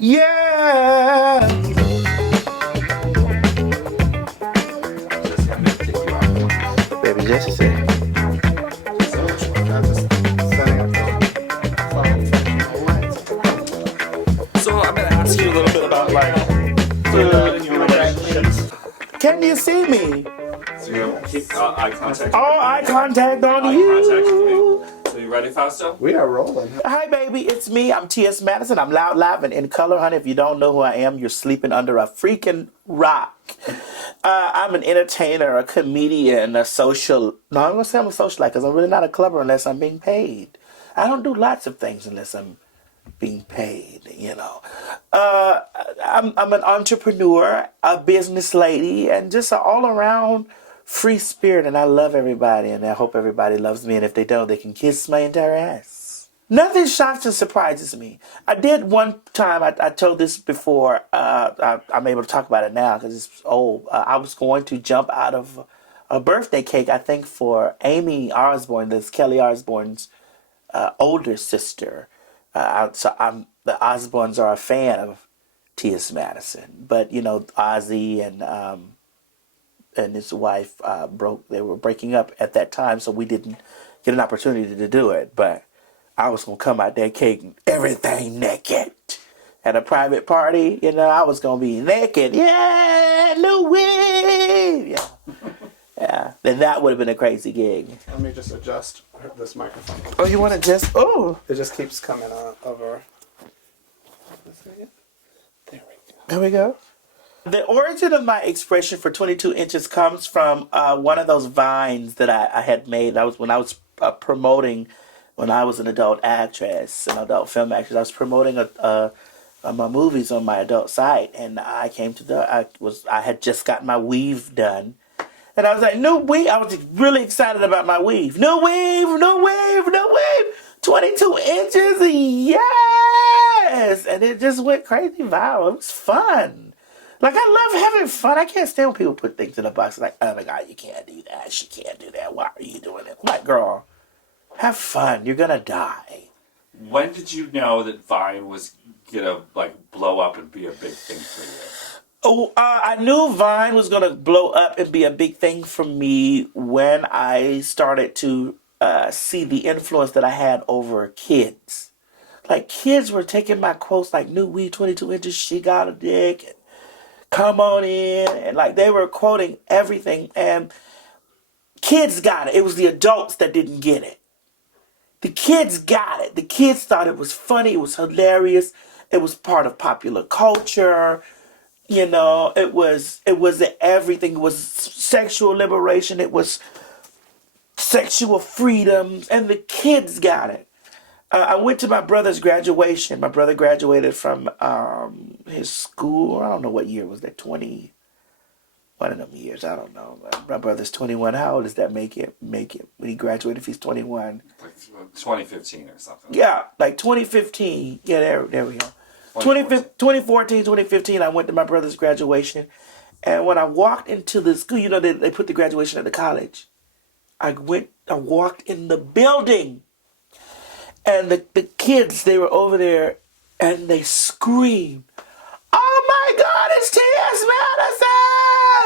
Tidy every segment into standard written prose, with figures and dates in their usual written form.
Yeah. Baby Jesse said. So I'm gonna ask you a little bit about like food and your relationships. Can you see me? So you keep eye contact. All eye contact on Eye contact with you. me. So you ready, Fausto? We are rolling. Hi, baby. It's me. I'm TS Madison. I'm loud, live, and in color, honey. If you don't know who I am, you're sleeping under a freaking rock. I'm an entertainer, a comedian, a social. No, I'm going to say I'm a socialite because I'm really not a clubber unless I'm being paid. I don't do lots of things unless I'm being paid, you know. I'm an entrepreneur, a business lady, and just an all-around free spirit, and I love everybody, and I hope everybody loves me, and if they don't, they can kiss my entire ass. Nothing shocks and surprises me. I did one time, I told this before, I'm able to talk about it now because it's old. I was going to jump out of a birthday cake, I think, for Amy Osborne, this Kelly Osborne's older sister. The Osbournes are a fan of T.S. Madison, but you know Ozzy and his wife They were breaking up at that time, so we didn't get an opportunity to do it. But I was gonna come out that cake and everything naked at a private party. You know, I was gonna be naked. Yeah, no way. Yeah, yeah. Then that would have been a crazy gig. Let me just adjust this microphone. Oh, you want to just? Oh, It just keeps coming over. There we go. there we go. The origin of my expression for 22 inches comes from one of those vines that I had made. When I was promoting, when I was an adult actress, an adult film actress. I was promoting my movies on my adult site, and I came to I had just got my weave done, and I was like, new weave. I was really excited about my weave. New weave, new weave, new weave. 22 inches, yes, and it just went crazy viral. It was fun. Like, I love having fun. I can't stand when people put things in a box like, oh my God, you can't do that. She can't do that. Why are you doing it? I'm like, girl, have fun. You're going to die. When did you know that Vine was gonna like blow up and be a big thing for you? Oh, I knew Vine was going to blow up and be a big thing for me when I started to see the influence that I had over kids. Like, kids were taking my quotes like, new weed, 22 inches, she got a dick, and come on in, and like they were quoting everything, and kids got it. It was the adults that didn't get it. The kids got it. The kids thought it was funny, it was hilarious, it was part of popular culture. You know, it was everything. It was sexual liberation, it was sexual freedom, and the kids got it. I went to my brother's graduation. My brother graduated from his school. I don't know what year was that. 20. One of them years. I don't know. My brother's 21. How old does that make it? When he graduated, if he's 21. Like 2015 or something. Yeah, like 2015. Yeah, there we go. 2014, 2015, I went to my brother's graduation. And when I walked into the school, you know, they put the graduation at the college. I walked in the building. And the kids, they were over there, and they screamed, oh my God, it's T.S.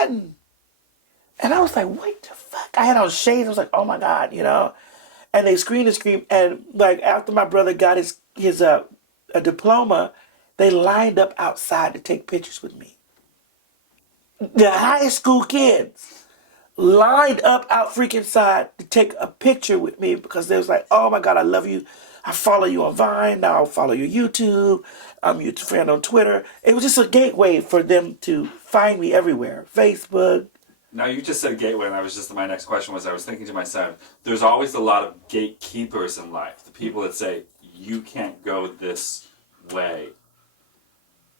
Madison! And I was like, what the fuck? I had on shades. I was like, oh my God, you know? And they screamed and screamed. And like after my brother got his a diploma, they lined up outside to take pictures with me. The high school kids lined up out freaking side to take a picture with me because they was like, oh my God, I love you. I follow you on Vine. Now I'll follow your YouTube. I'm your friend on Twitter. It was just a gateway for them to find me everywhere. Facebook. Now you just said gateway, and my next question was, I was thinking to myself, there's always a lot of gatekeepers in life. The people that say, you can't go this way.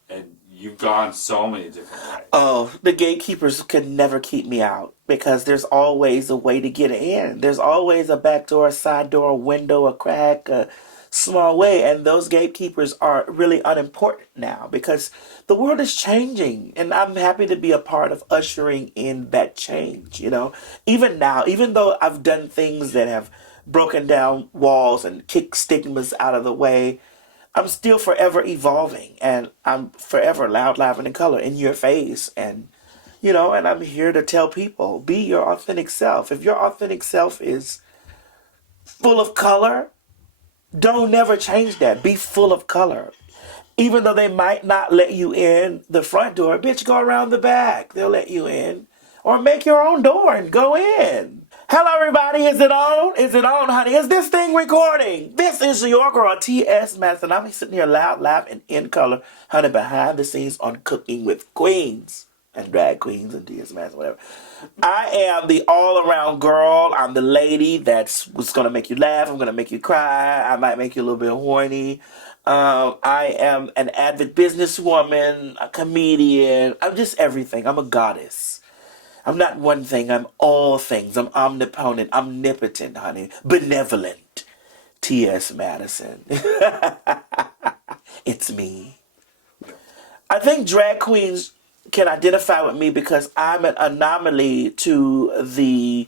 And you've gone so many different ways. Oh, the gatekeepers could never keep me out because there's always a way to get in. There's always a back door, a side door, a window, a crack, a small way. And those gatekeepers are really unimportant now because the world is changing. And I'm happy to be a part of ushering in that change, you know. Even now, even though I've done things that have broken down walls and kicked stigmas out of the way, I'm still forever evolving, and I'm forever loud, laughing in color in your face. And, and I'm here to tell people, be your authentic self. If your authentic self is full of color, don't never change that. Be full of color. Even though they might not let you in the front door, bitch, go around the back. They'll let you in. Or make your own door and go in. Hello, everybody. Is it on? Is it on, honey? Is this thing recording? This is your girl, TS Madison. I'm sitting here loud, laugh, and in color, honey, behind the scenes on Cooking with Queens and Drag Queens and TS Madison, whatever. I am the all-around girl. I'm the lady that's going to make you laugh. I'm going to make you cry. I might make you a little bit horny. I am an avid businesswoman, a comedian. I'm just everything. I'm a goddess. I'm not one thing. I'm all things. I'm omnipotent, omnipotent, honey. Benevolent. T.S. Madison. It's me. I think drag queens can identify with me because I'm an anomaly to the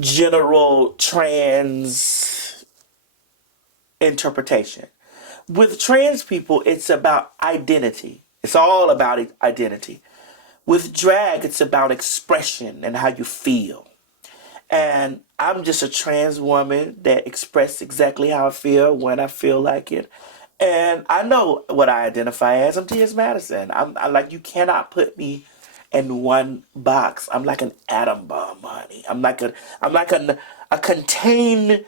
general trans interpretation. With trans people, it's about identity. It's all about identity. With drag, it's about expression and how you feel. And I'm just a trans woman that expresses exactly how I feel when I feel like it. And I know what I identify as. I'm T.S. Madison. I'm like, you cannot put me in one box. I'm like an atom bomb, honey. I'm like a contained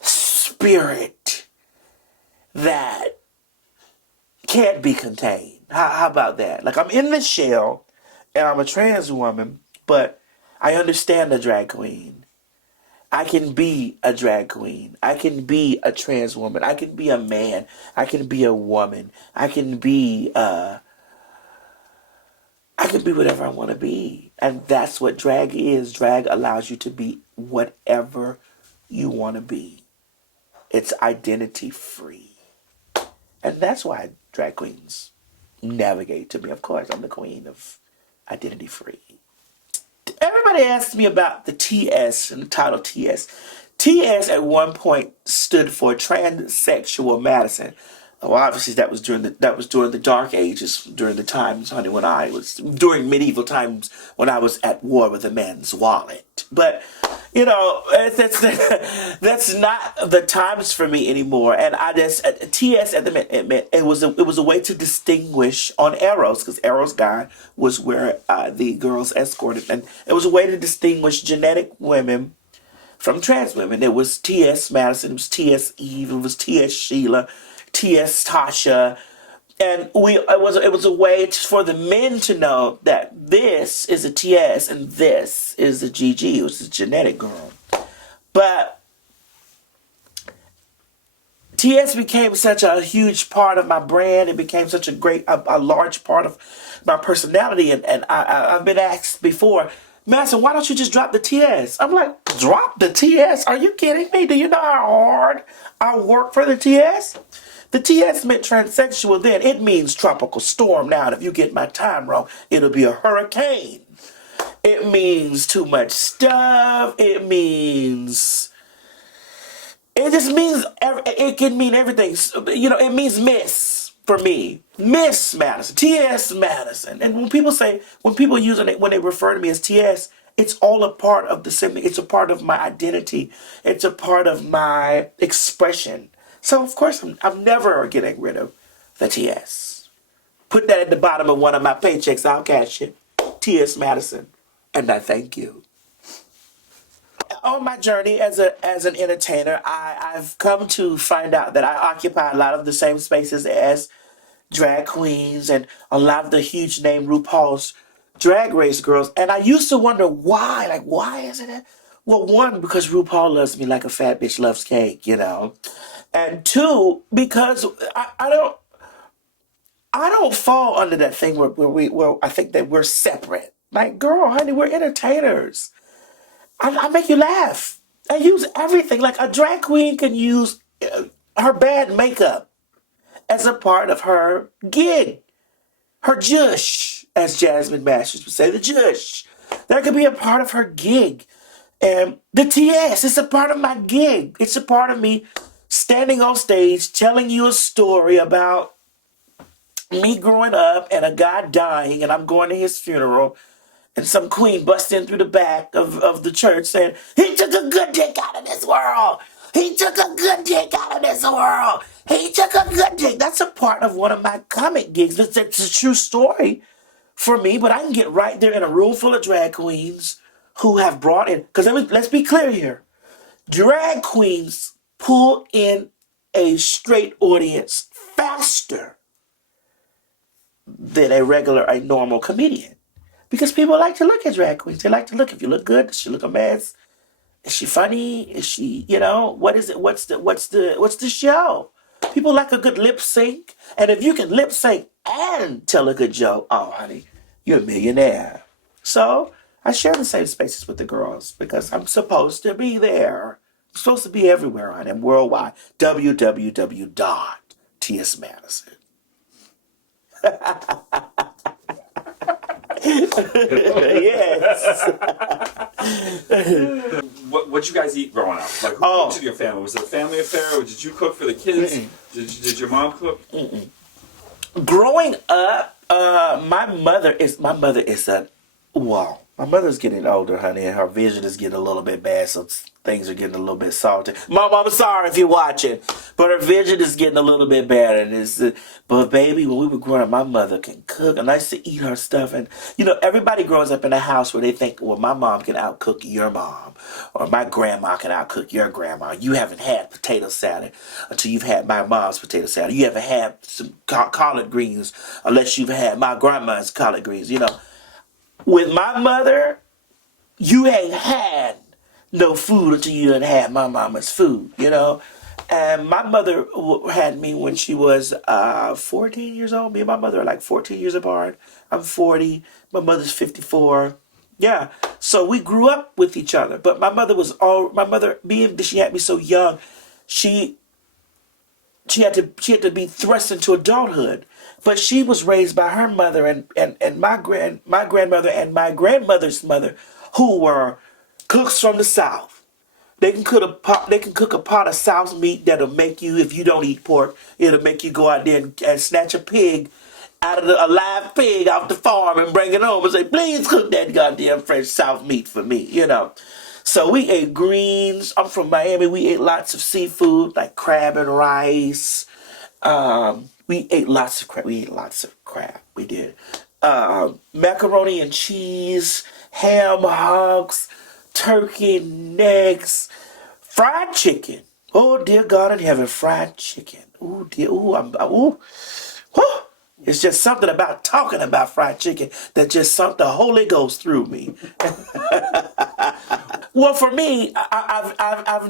spirit that can't be contained. How about that? Like, I'm in the shell and I'm a trans woman, but I understand the drag queen. I can be a drag queen. I can be a trans woman. I can be a man. I can be a woman. I can be whatever I want to be. And that's what drag is. Drag allows you to be whatever you want to be. It's identity free. And that's why drag queens navigate to me. Of course, I'm the queen of identity free. Everybody asked me about the TS and the title TS. TS at one point stood for Transsexual Madison. Well, obviously that was during the Dark Ages, during the times, honey, when I was during medieval times when I was at war with a man's wallet. But that's not the times for me anymore. And I just TS at the minute, it was a way to distinguish on Arrows, because Arrows Guide was where the girls escorted, and it was a way to distinguish genetic women from trans women. It was T.S. Madison, it was T.S. Eve, it was T.S. Sheila, T.S. Tasha, and it was a way for the men to know that this is a T.S. and this is a G.G. It was a genetic girl. But T.S. became such a huge part of my brand. It became such a large part of my personality. And I've been asked before, Madison, why don't you just drop the TS? I'm like, drop the TS? Are you kidding me? Do you know how hard I work for the TS? The TS meant transsexual then. It means tropical storm now. And if you get my time wrong, it'll be a hurricane. It means too much stuff. It just means, it can mean everything. It means Miss for me. Miss Madison, T.S. Madison. And when people use it, when they refer to me as T.S., it's all a part of the same thing. It's a part of my identity. It's a part of my expression. So, of course, I'm never getting rid of the T.S. Put that at the bottom of one of my paychecks. I'll cash it. T.S. Madison. And I thank you. On my journey as an entertainer, I've come to find out that I occupy a lot of the same spaces as drag queens and a lot of the huge name RuPaul's Drag Race girls. And I used to wonder why. Like, why isn't it? Well, one, because RuPaul loves me like a fat bitch loves cake, And two, because I don't fall under that thing where I think that we're separate. Like, girl, honey, we're entertainers. I make you laugh. I use everything. Like, a drag queen can use her bad makeup as a part of her gig. Her jush, as Jasmine Masters would say, the jush. That could be a part of her gig. And the TS is a part of my gig. It's a part of me standing on stage telling you a story about me growing up and a guy dying, and I'm going to his funeral, and some queen busts in through the back of the church saying, he took a good dick out of this world. He took a good dick out of this world. He took a good dick. That's a part of one of my comic gigs. It's a true story for me, but I can get right there in a room full of drag queens who have brought in, because let's be clear here. Drag queens pull in a straight audience faster than a normal comedian. Because people like to look at drag queens. They like to look. If you look good, does she look a mess? Is she funny? Is she, what is it? What's the show? People like a good lip sync. And if you can lip sync and tell a good joke, oh honey, you're a millionaire. So I share the same spaces with the girls because I'm supposed to be there. I'm supposed to be everywhere on them worldwide. www.TS Madison. Yes. What you guys eat growing up? Like, who cooked in your family? Was it a family affair, or did you cook for the kids? Did your mom cook? Growing up, my mother is my mother's getting older, honey, and her vision is getting a little bit bad, so things are getting a little bit salty. Mom, I'm sorry if you're watching, but her vision is getting a little bit bad, but baby, when we were growing up, my mother can cook, and I used to eat her stuff, and everybody grows up in a house where they think, well, my mom can outcook your mom, or my grandma can outcook your grandma. You haven't had potato salad until you've had my mom's potato salad. You haven't had some collard greens unless you've had my grandma's collard greens, With my mother, you ain't had no food until you done had my mama's food, And my mother had me when she was 14 years old. Me and my mother are like 14 years apart. I'm 40. My mother's 54. Yeah. So we grew up with each other. But being that she had me so young, she had to be thrust into adulthood. But she was raised by her mother and my grandmother and my grandmother's mother, who were cooks from the South. They can cook a pot of South meat that'll make you, if you don't eat pork, it'll make you go out there and snatch a pig a live pig off the farm and bring it home and say, please cook that goddamn fresh South meat for me, So we ate greens. I'm from Miami. We ate lots of seafood like crab and rice. We ate lots of crab. We did. Macaroni and cheese, ham hocks, turkey necks, fried chicken. Oh dear God in heaven, fried chicken. Oh dear. Ooh. It's just something about talking about fried chicken that just sunk the Holy Ghost through me. Well, for me, I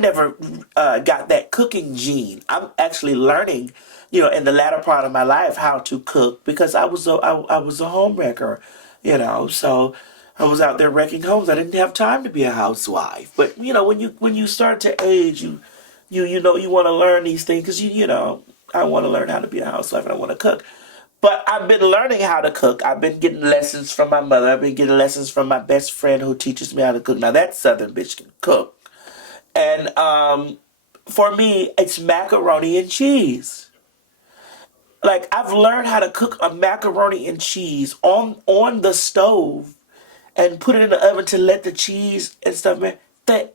never got that cooking gene. I'm actually learning, in the latter part of my life how to cook because I was a home wrecker, So I was out there wrecking homes. I didn't have time to be a housewife. But when you start to age, you want to learn these things because I want to learn how to be a housewife and I want to cook. But I've been learning how to cook. I've been getting lessons from my mother. I've been getting lessons from my best friend who teaches me how to cook. Now that Southern bitch can cook. And for me, it's macaroni and cheese. Like I've learned how to cook a macaroni and cheese on the stove and put it in the oven to let the cheese and stuff, man, that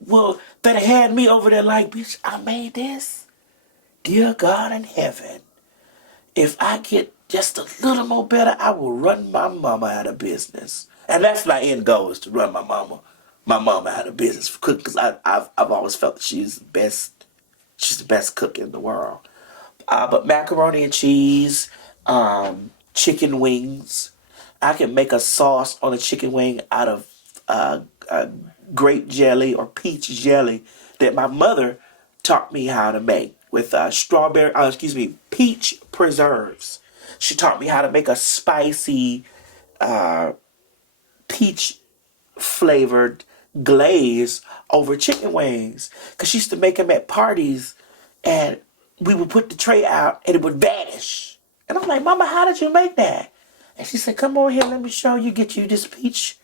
had me over there like, bitch, I made this. Dear God in heaven, if I get just a little more better, I will run my mama out of business. And that's my end goal, is to run my mama out of business for cooking, because I've always felt that she's the best cook in the world. But macaroni and cheese, chicken wings. I can make a sauce on a chicken wing out of grape jelly or peach jelly that my mother taught me how to make with peach preserves. She taught me how to make a spicy peach flavored glaze over chicken wings, because she used to make them at parties, and we would put the tray out and it would vanish. And I'm like, Mama, how did you make that? And she said, come over here, let me show you. Get you these peach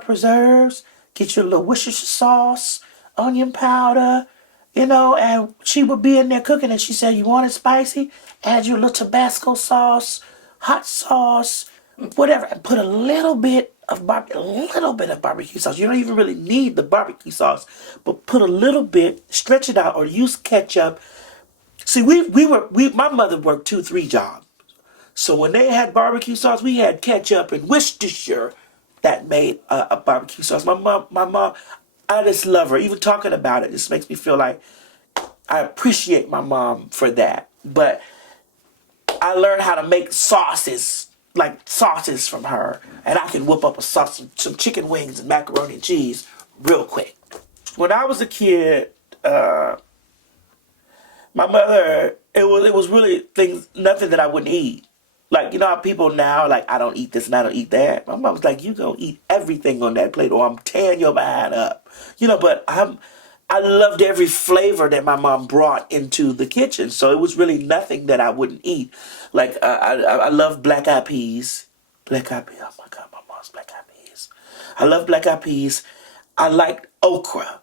preserves, get you a little Worcestershire sauce, onion powder, and she would be in there cooking, and she said, "You want it spicy? Add your little Tabasco sauce, hot sauce, whatever, and put a little bit of barbecue sauce. You don't even really need the barbecue sauce, but put a little bit, stretch it out, or use ketchup." See, my mother worked 2, 3 jobs. So when they had barbecue sauce, we had ketchup and Worcestershire that made a barbecue sauce. My mom, I just love her. Even talking about it just makes me feel like I appreciate my mom for that. But I learned how to make sauces, like sauces from her. And I can whip up a sauce, some chicken wings and macaroni and cheese real quick. When I was a kid, my mother, it was really nothing that I wouldn't eat. Like, how people now, like, I don't eat this and I don't eat that. My mom was like, you gonna eat everything on that plate or I'm tearing your behind up. But I loved every flavor that my mom brought into the kitchen. So it was really nothing that I wouldn't eat. Like, I love black eyed peas. Black eyed peas, oh my God, my mom's black eyed peas. I love black eyed peas. I liked okra.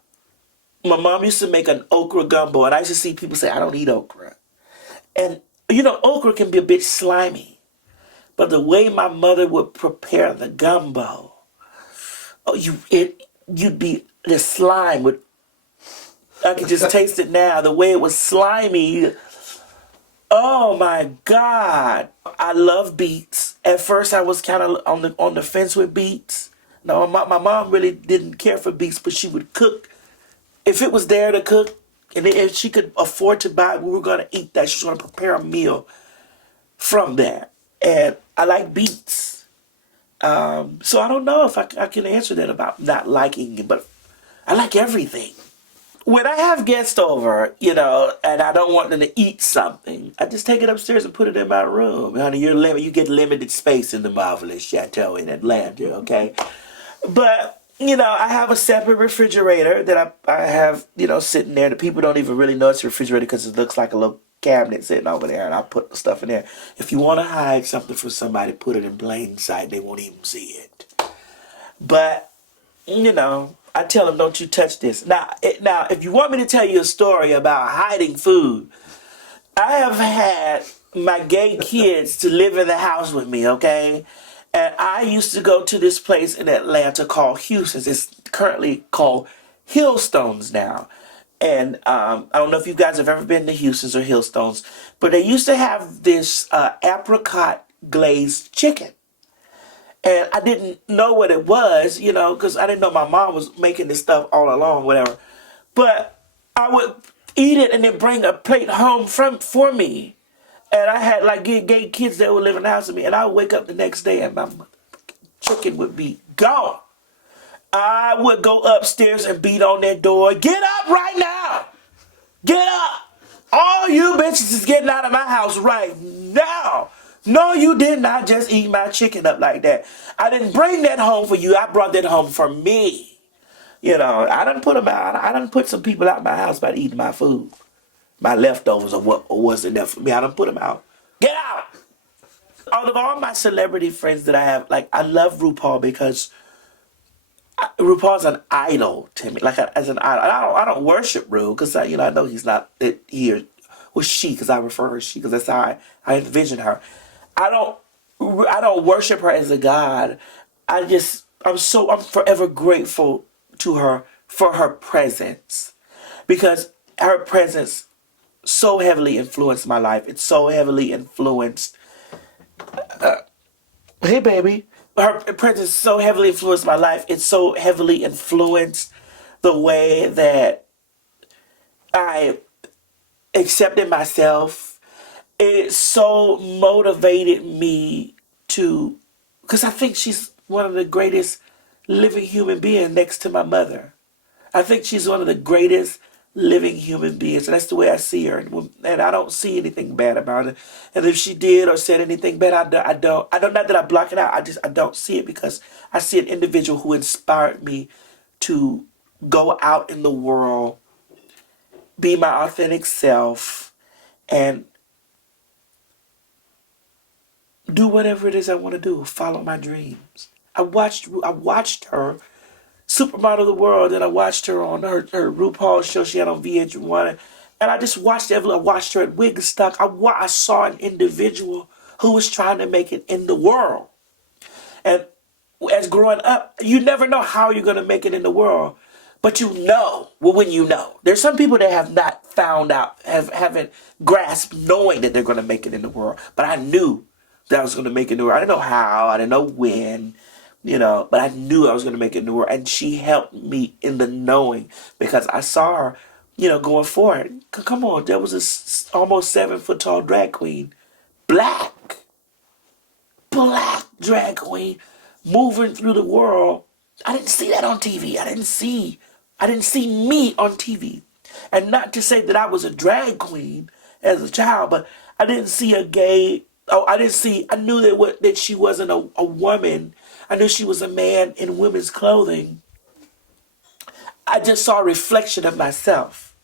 My mom used to make an okra gumbo, and I used to see people say, I don't eat okra. And, okra can be a bit slimy. But the way my mother would prepare the gumbo, the slime would, I can just taste it now. The way it was slimy, oh my God. I love beets. At first I was kind of on the fence with beets. No, my mom really didn't care for beets, but she would cook. If it was there to cook, and if she could afford to buy it, we were going to eat that. She was going to prepare a meal from that. And I like beets. So I don't know if I can answer that about not liking it, but I like everything. When I have guests over, and I don't want them to eat something, I just take it upstairs and put it in my room. Honey, you get limited space in the marvelous chateau in Atlanta, okay? But, I have a separate refrigerator that I have, sitting there. The people don't even really know it's a refrigerator because it looks like a little cabinet sitting over there, and I put the stuff in there. If you want to hide something from somebody, put it in plain sight. They won't even see it. But, I tell them, don't you touch this. Now, if you want me to tell you a story about hiding food, I have had my gay kids to live in the house with me, okay? And I used to go to this place in Atlanta called Houston's. It's currently called Hillstones now. And I don't know if you guys have ever been to Houston's or Hillstones, but they used to have this apricot glazed chicken. And I didn't know what it was, because I didn't know my mom was making this stuff all along, whatever. But I would eat it and then bring a plate home for me. And I had like gay kids that would live in the house with me. And I would wake up the next day and my chicken would be gone. I would go upstairs and beat on their door. Get up right now. Get up. All you bitches is getting out of my house right now. No, you did not just eat my chicken up like that. I didn't bring that home for you. I brought that home for me. I done put them out. I done put some people out of my house by eating my food. My leftovers or what wasn't there for me. I done put them out. Get out. Out of all my celebrity friends that I have, like, I love RuPaul because RuPaul's an idol to me, like as an idol. I don't worship Ru because I know he's not here. Well, she, because I refer her she, because that's how I envision her. I don't worship her as a god. I'm forever grateful to her for her presence, because her presence so heavily influenced my life. It so heavily influenced. Hey, baby. Her presence so heavily influenced my life. It so heavily influenced the way that I accepted myself. It so motivated me because I think she's one of the greatest living human beings next to my mother. I think she's one of the greatest living human beings. And that's the way I see her. And I don't see anything bad about it. And if she did or said anything bad, I don't, not that I block it out. I don't see it, because I see an individual who inspired me to go out in the world, be my authentic self, and do whatever it is I want to do. Follow my dreams. I watched her Supermodel of the World. Then I watched her on her RuPaul show she had on VH1. And I just watched Evelyn. I watched her at Wigstock. I saw an individual who was trying to make it in the world. And as growing up, you never know how you're going to make it in the world. But you know, well, when you know. There's some people that have not found out, haven't grasped knowing that they're going to make it in the world. But I knew that I was going to make it in the world. I didn't know how, I didn't know when, but I knew I was going to make it in the world. And she helped me in the knowing because I saw her, going for it. Come on, there was a almost 7 foot tall drag queen. Black drag queen moving through the world. I didn't see that on TV. I didn't see me on TV. And not to say that I was a drag queen as a child, but I didn't see a gay. I knew that she wasn't a woman. I knew she was a man in women's clothing. I just saw a reflection of myself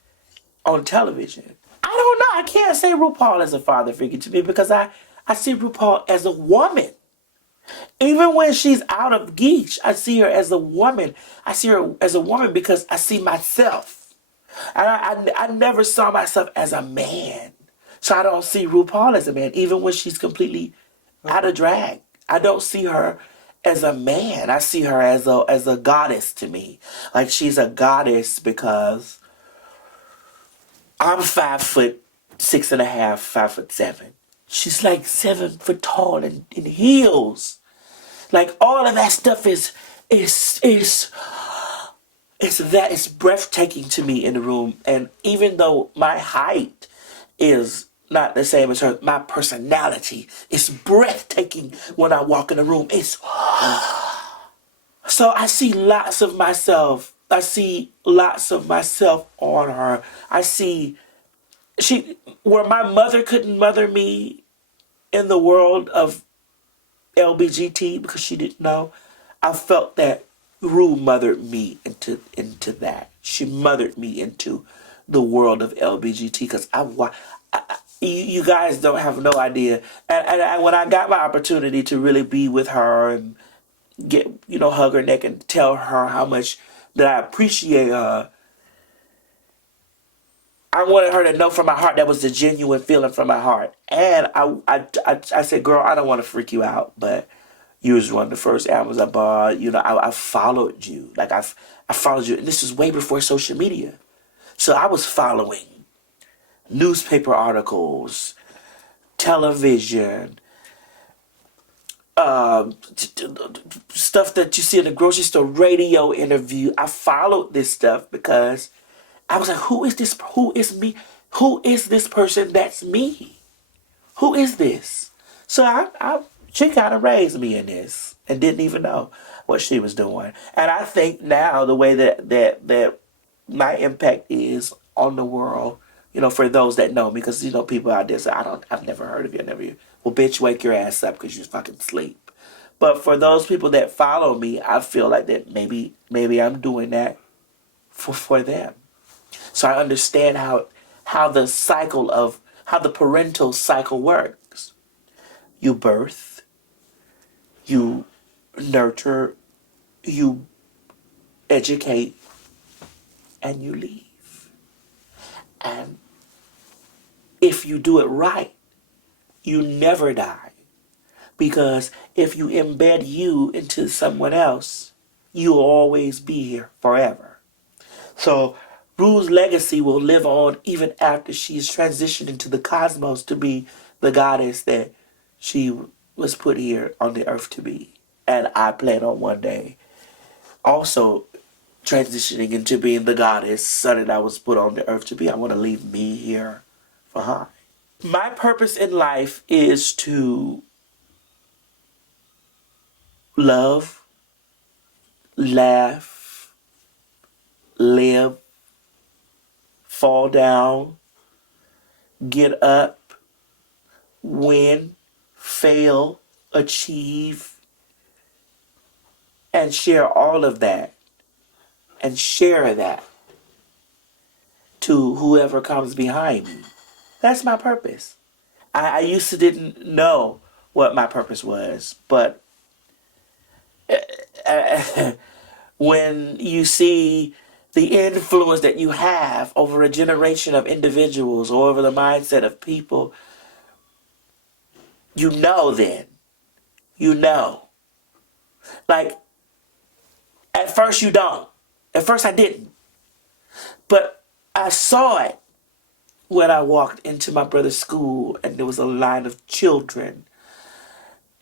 on television. I don't know. I can't say RuPaul is a father figure to me because I see RuPaul as a woman. Even when she's out of geesh, I see her as a woman. I see her as a woman because I see myself. And I never saw myself as a man. So I don't see RuPaul as a man, even when she's completely out of drag. I don't see her as a man. I see her as a goddess to me. Like she's a goddess because I'm 5'6.5", 5'7". She's like 7 foot tall in heels. Like all of that stuff is breathtaking to me in the room. And even though my height is not the same as her, my personality is breathtaking when I walk in the room. So I see lots of myself. I see lots of myself on her. I see where my mother couldn't mother me in the world of LBGT because she didn't know. I felt that Rue mothered me into that. She mothered me into the world of LBGT because you guys don't have no idea. And when I got my opportunity to really be with her and get hug her neck and tell her how much that I appreciate her, I wanted her to know from my heart that was the genuine feeling from my heart. And I said, girl, I don't want to freak you out, but you was one of the first albums I bought. I followed you. Like I followed you. And this was way before social media. So I was following newspaper articles, television, stuff that you see in the grocery store, radio interview. I followed this stuff because I was like, who is this? Who is me? Who is this person that's me? Who is this? So she kind of raised me in this and didn't even know what she was doing. And I think now the way that my impact is on the world, for those that know me, because people out there say, I've never heard of you, well, bitch, wake your ass up because you fucking sleep. But for those people that follow me, I feel like that maybe I'm doing that for them. So I understand how the parental cycle works. You birth, you nurture, you educate, and you leave. And if you do it right, you never die. Because if you embed you into someone else, you'll always be here forever. So Rue's legacy will live on even after she's transitioned into the cosmos to be the goddess that she was put here on the earth to be. And I plan on one day also transitioning into being the goddess son that I was put on the earth to be. I want to leave me here for her. My purpose in life is to love, laugh, live, fall down, get up, win, fail, achieve, and share all of that. And share that to whoever comes behind me. That's my purpose. I used to didn't know what my purpose was, but when you see the influence that you have over a generation of individuals or over the mindset of people, you know then. You know. Like, at first you don't. At first I didn't. But I saw it when I walked into my brother's school and there was a line of children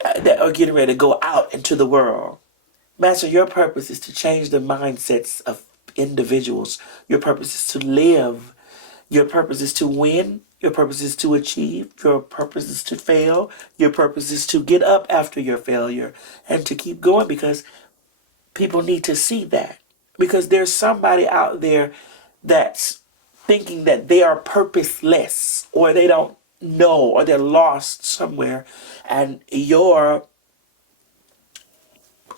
that are getting ready to go out into the world. Master, your purpose is to change the mindsets of individuals. Your purpose is to live. Your purpose is to win. Your purpose is to achieve. Your purpose is to fail. Your purpose is to get up after your failure and to keep going, because people need to see that. Because there's somebody out there that's thinking that they are purposeless, or they don't know, or they're lost somewhere, and your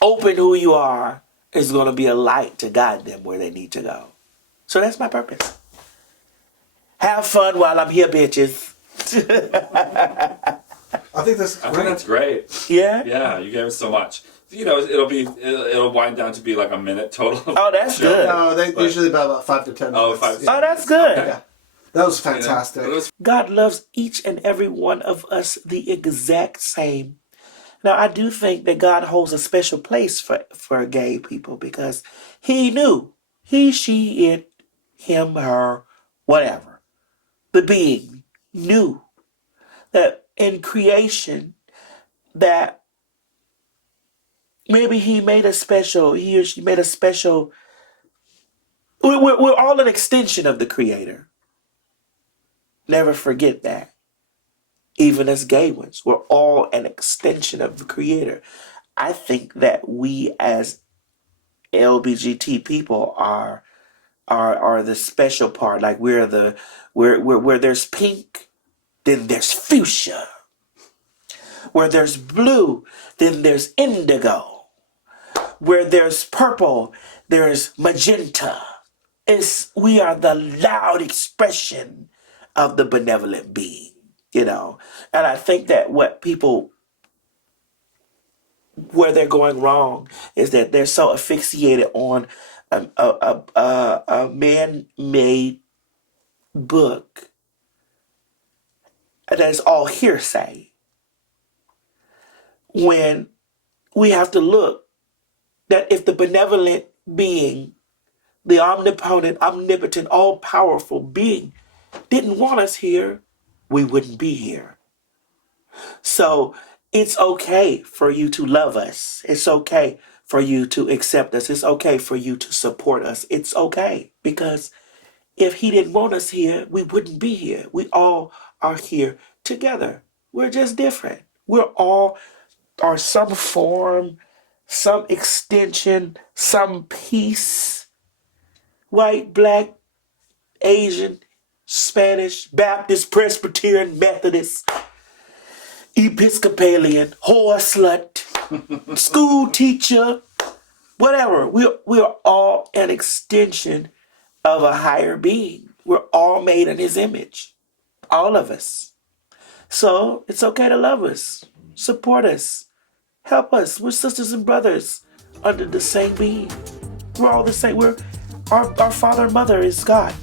open who you are is going to be a light to guide them where they need to go. So that's my purpose. Have fun while I'm here, bitches. I think this is I great. think that's great. Yeah? Yeah, you gave us so much. You know, it'll wind down to be like a minute total. Oh, that's good. No, they But- usually about 5 to 10 minutes. Oh, 5 to 10. Oh, that's good. Yeah. That was You know, fantastic. but it was God loves each and every one of us the exact same. Now, I do think that God holds a special place for gay people, because he knew, he, she, it, him, her, whatever, the being knew that in creation that maybe he or she made a special, we're all an extension of the Creator. Never forget that. Even as gay ones, we're all an extension of the Creator. I think that we as LBGT people are the special part. Like we're the where there's pink, then there's fuchsia. Where there's blue, then there's indigo. Where there's purple, there's magenta. We are the loud expression of the benevolent being, you know. And I think that where they're going wrong is that they're so asphyxiated on a man-made book that is all hearsay, when we have to look that if the benevolent being, the omnipotent, omnipotent, all-powerful being didn't want us here, we wouldn't be here. So it's okay for you to love us. It's okay for you to accept us. It's okay for you to support us. It's okay, because if he didn't want us here, we wouldn't be here. We all are here together. We're just different. We're all are some form, some extension, some piece. White, black, Asian, Spanish, Baptist, Presbyterian, Methodist, Episcopalian, whore, slut, school teacher, whatever. We're all an extension of a higher being. We're all made in his image. All of us. So it's okay to love us, support us, help us. We're sisters and brothers under the same being. We're all the same. Our father and mother is God.